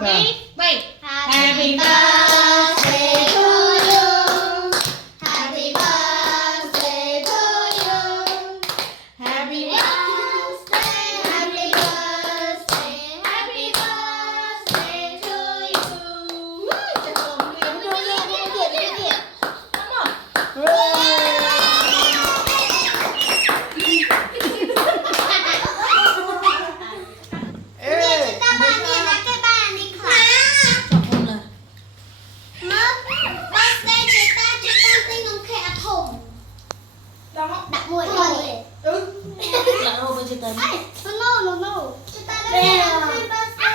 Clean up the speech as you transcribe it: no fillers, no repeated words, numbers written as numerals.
wait. Happy birthday to you. Happy birthday to you. Happy birthday, happy birthday, happy birthday to you. Come on. Kita matiin cái ba này khỏe. Birthday kita tin ông khẽ thùng. Đặt mùi rồi. Lại đâu bên trên Ay, no. Kita happy birthday.